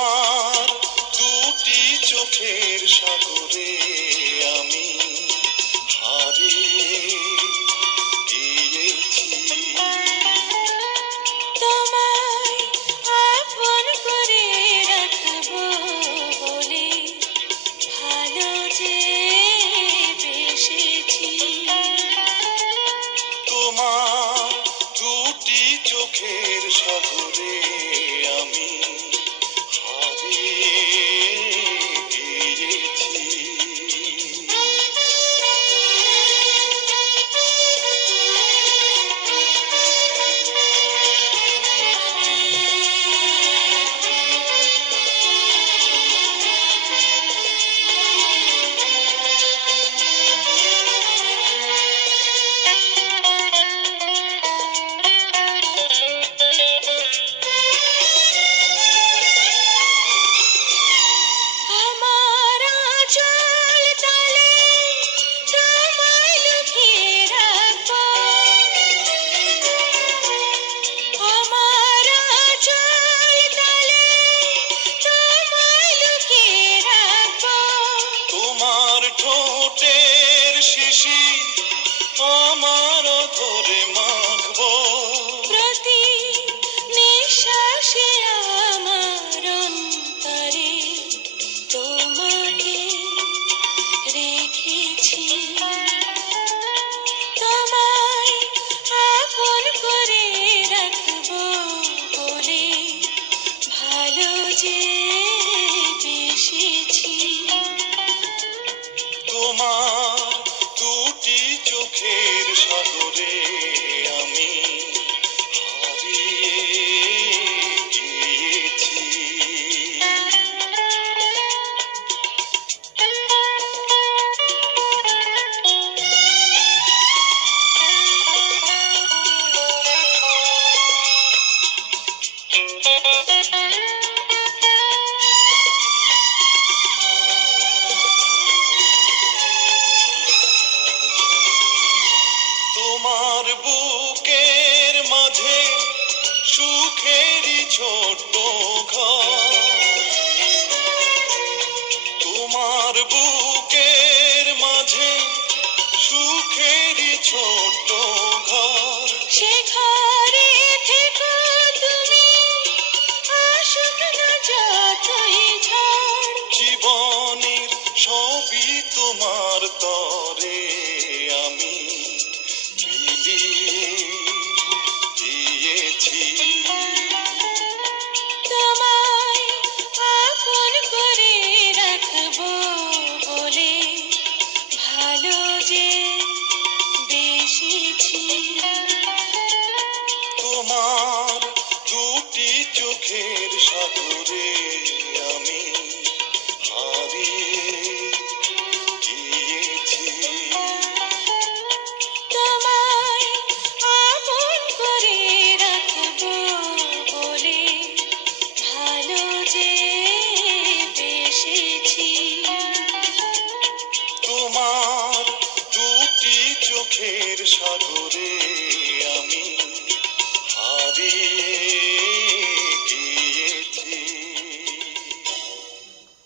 তোমার দুটি চোখের সাগরে আমি হারিয়ে গিয়েছি। তোমায় আপন করে রাখবো বলে ভালো যে বেসেছি। তোমার দুটি চোখের সাগরে আমি হারিয়ে গিয়েছি। আমার আঁচল তলে তোমায় লুকিয়ে রাখবো। আমার আঁচল তলে তোমায় লুকিয়ে রাখবো। তোমার ঠোঁটের শিশির আমার ধরে মাখবো। প্রতি নিঃশ্বাসে আমার অন্তরে তোমাকে রেখেছি। তোমায় আপন করে রাখবো বলে ভালো যে বেসেছি। তোমার দুটি চোখের সাগরে আমি হারিয়ে গিয়েছি। তোমার বুকের মাঝে সুখেরই ছোট্ট ঘর। তোমার বুকের মাঝে সুখেরই ছোট্ট ঘর। সে ঘরে থেকো তুমি, আসুক না